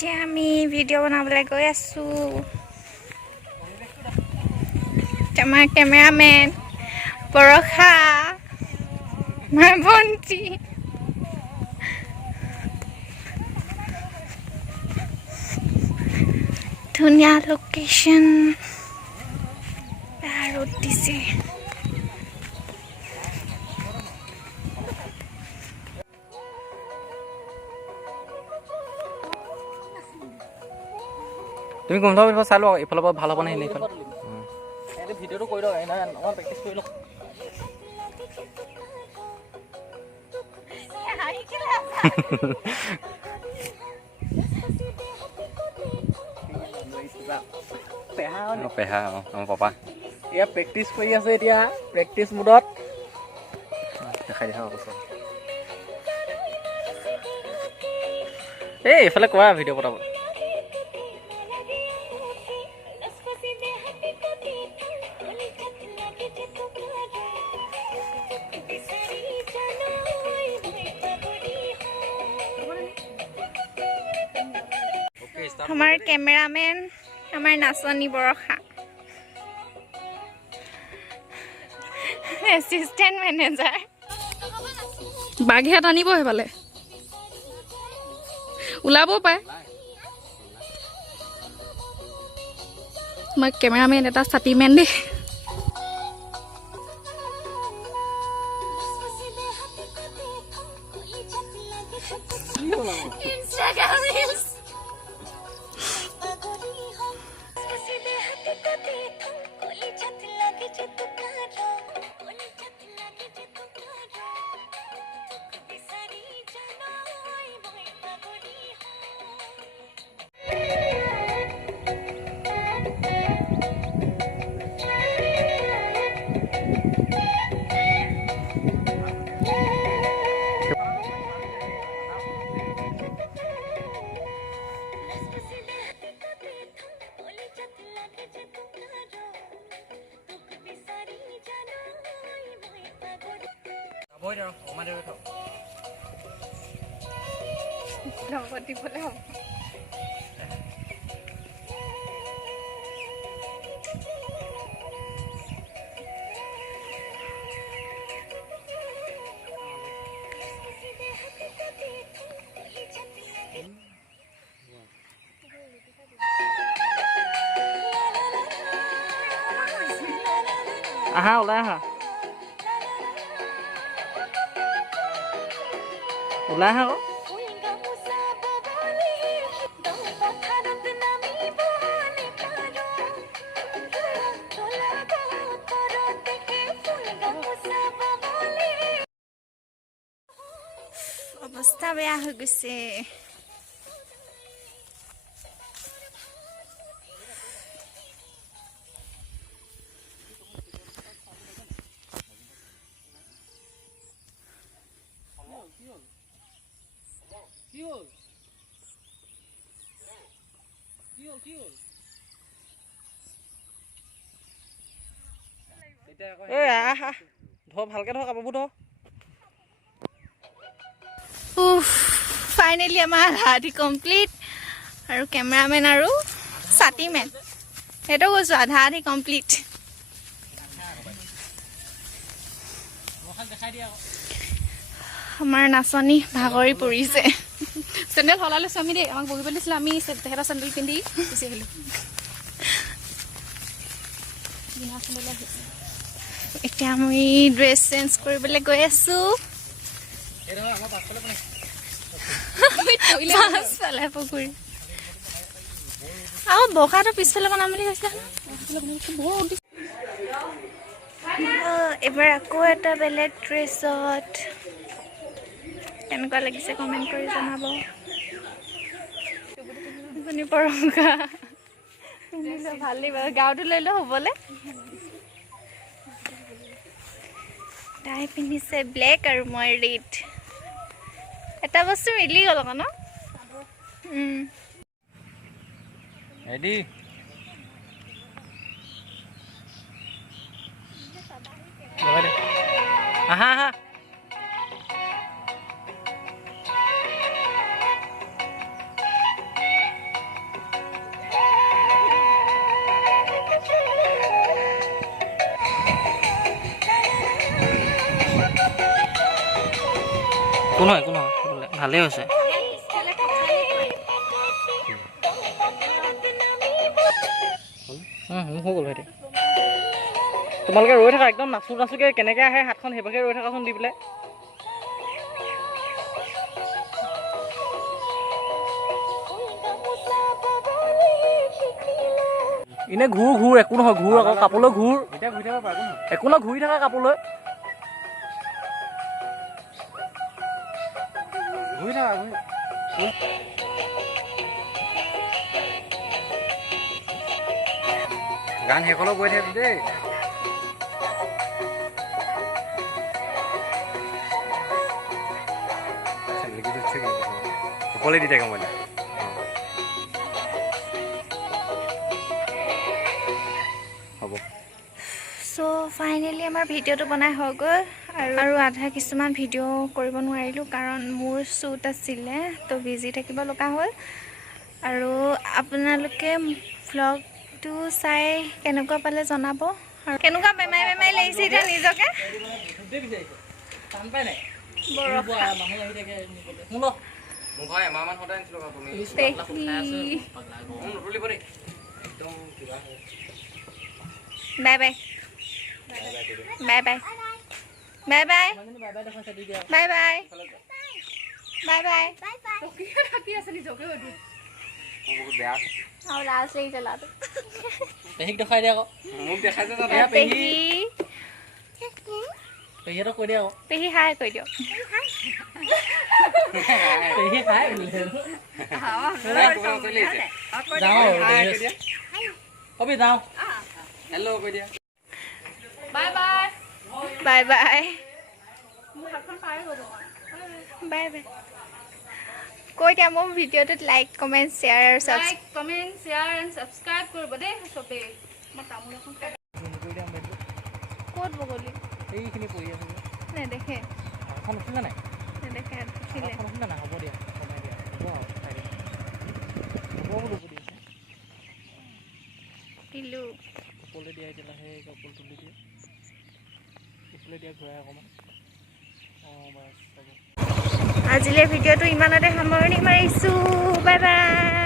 এতিয়া আমি ভিডিঅ' বনাবলৈ গৈ আছো আমাৰ কেমেৰামেন বৰষা মাৰ ভণ্টি ধুনীয়া লোকেশ্যন ৰ'দ দিছে তুমি কোন ধৰণৰ চাই লোৱা ইফালৰ পৰা ভাল হ'ব নে এইফালে এই ভিডিঅ'টো কৰি লওক এনে আমাৰ প্ৰেক্টিছ কৰি লওক পেহা আমাৰ পাপা এয়া প্ৰেক্টিছ কৰি আছে এতিয়া প্ৰেক্টিছ মুডত দেখাই দিয়া এই এইফালে কোৱা ভিডিঅ' পঠাব আমাৰ কেমেৰামেন আমাৰ নাচনী বৰষা এছিষ্টেণ্ট মেনেজাৰ বাঘে টানিব সেইফালে ওলাব পায় মই কেমেৰামেন এটা ছাতিমেন দেই দিবলৈ হ'ব আহা ওলাই আহা ওলাই আহা অৱস্থা বেয়া হৈ গৈছে আহা ধৰ ভালকে ধৰ কাপোৰবোৰ ধৰ ফাইনেলি আমাৰ আধা কমপ্লিট আৰু কেমেৰামেন আৰু ছাতিমেন সেইটো কৈছোঁ আধা কমপ্লিট আমাৰ নাচনী ভাগৰি পৰিছে চেণ্ডেল সলাই লৈছোঁ আমি দেই আমাক বহিব দিছিলে আমি তেখেতৰ চেণ্ডেল পিন্ধি গুচি আহিলোঁ এতিয়া আমি ড্ৰেছ চেঞ্জ কৰিবলৈ গৈ আছোঁ পাছফালে পুখুৰী আৰু বগাটো পিছফালে বনাম বুলি কৈছিলে এইবাৰ আকৌ এটা বেলেগ ড্ৰেছত কেনেকুৱা লাগিছে কমেণ্ট কৰি জনাব পৰংগা পিন্ধিলে ভাল লাগিব গাঁৱতো লৈ লওঁ হ'বলৈ তাই পিন্ধিছে ব্লেক আৰু মই ৰেড এটা বস্তু মিলি গ'ল আকৌ ন ৰেডি আহা আহা একো নহয় ভালেই হৈছে হৈ গ'ল সেইটো তোমালোকে ৰৈ থাকা একদম নাচুকে কেনেকৈ আহে হাতখন সেইভাগে ৰৈ থাকাচোন দি পেলাই এনে ঘূৰ একো নহয় ঘূৰ আকৌ কাপোৰলৈ ঘূৰ এতিয়া ঘূৰি থাকা একো নহয় ঘূৰি থাকা কাপোৰলৈ ঘূৰি থাকা গান সেইখনো গৈ থাকিব দেই সকলোৱে দি থাকে মই হ'ব সো ফাইনেলি আমাৰ ভিডিঅ'টো বনাই হৈ গ'ল আৰু আধা কিছুমান ভিডিঅ' কৰিব নোৱাৰিলোঁ কাৰণ মোৰ শ্বুট আছিলে তো বিজি থাকিব লগা হ'ল আৰু আপোনালোকে ভ্লগটো চাই কেনেকুৱা পালে জনাব আৰু কেনেকুৱা বেমাই লাগিছে এতিয়া নিজকে bye bye bye bye bye bye bye bye bye bye আৰু লাজ লাগিছে ল'ৰাটো পেহীক দেখাই দিয়া আকৌ মোক দেখাই দিয়া পেহী পেহীহঁতক কৈ দিয়া আকৌ পেহী হাই কৈ দিয়ক পেহী হাই কবি যাওঁ হেল্ল' কৈ দিয়া bye bye bye bye bye bye কৈ দিয়া মোৰ ভিডিঅ'টোত লাইক কমেণ্ট শ্বেয়াৰ আৰু ছাবস্ক্ৰাইব কৰিব দেই চবেই মই তামোল এখন খাই ক'ত বগলী এইখিনি পৰি আছে নেদেখে এখন উঠিলে নাই নেদেখে উঠিলে এখন উঠিলে নাই হ'ব দিয়া কমাই দিয়া হ'ব আৰু চাই দিয়া হ'ব বোলো দি আছে দিলোঁ কপলে দিয়া এতিয়া লাহে কপল তুলি দিয়ে কপলে দিয়া ঘূৰাই অকণমান অঁ বাছ হ'ব আজিলৈ ভিডিঅ'টো ইমানতে সামৰণি মাৰিছোঁ বাই বাই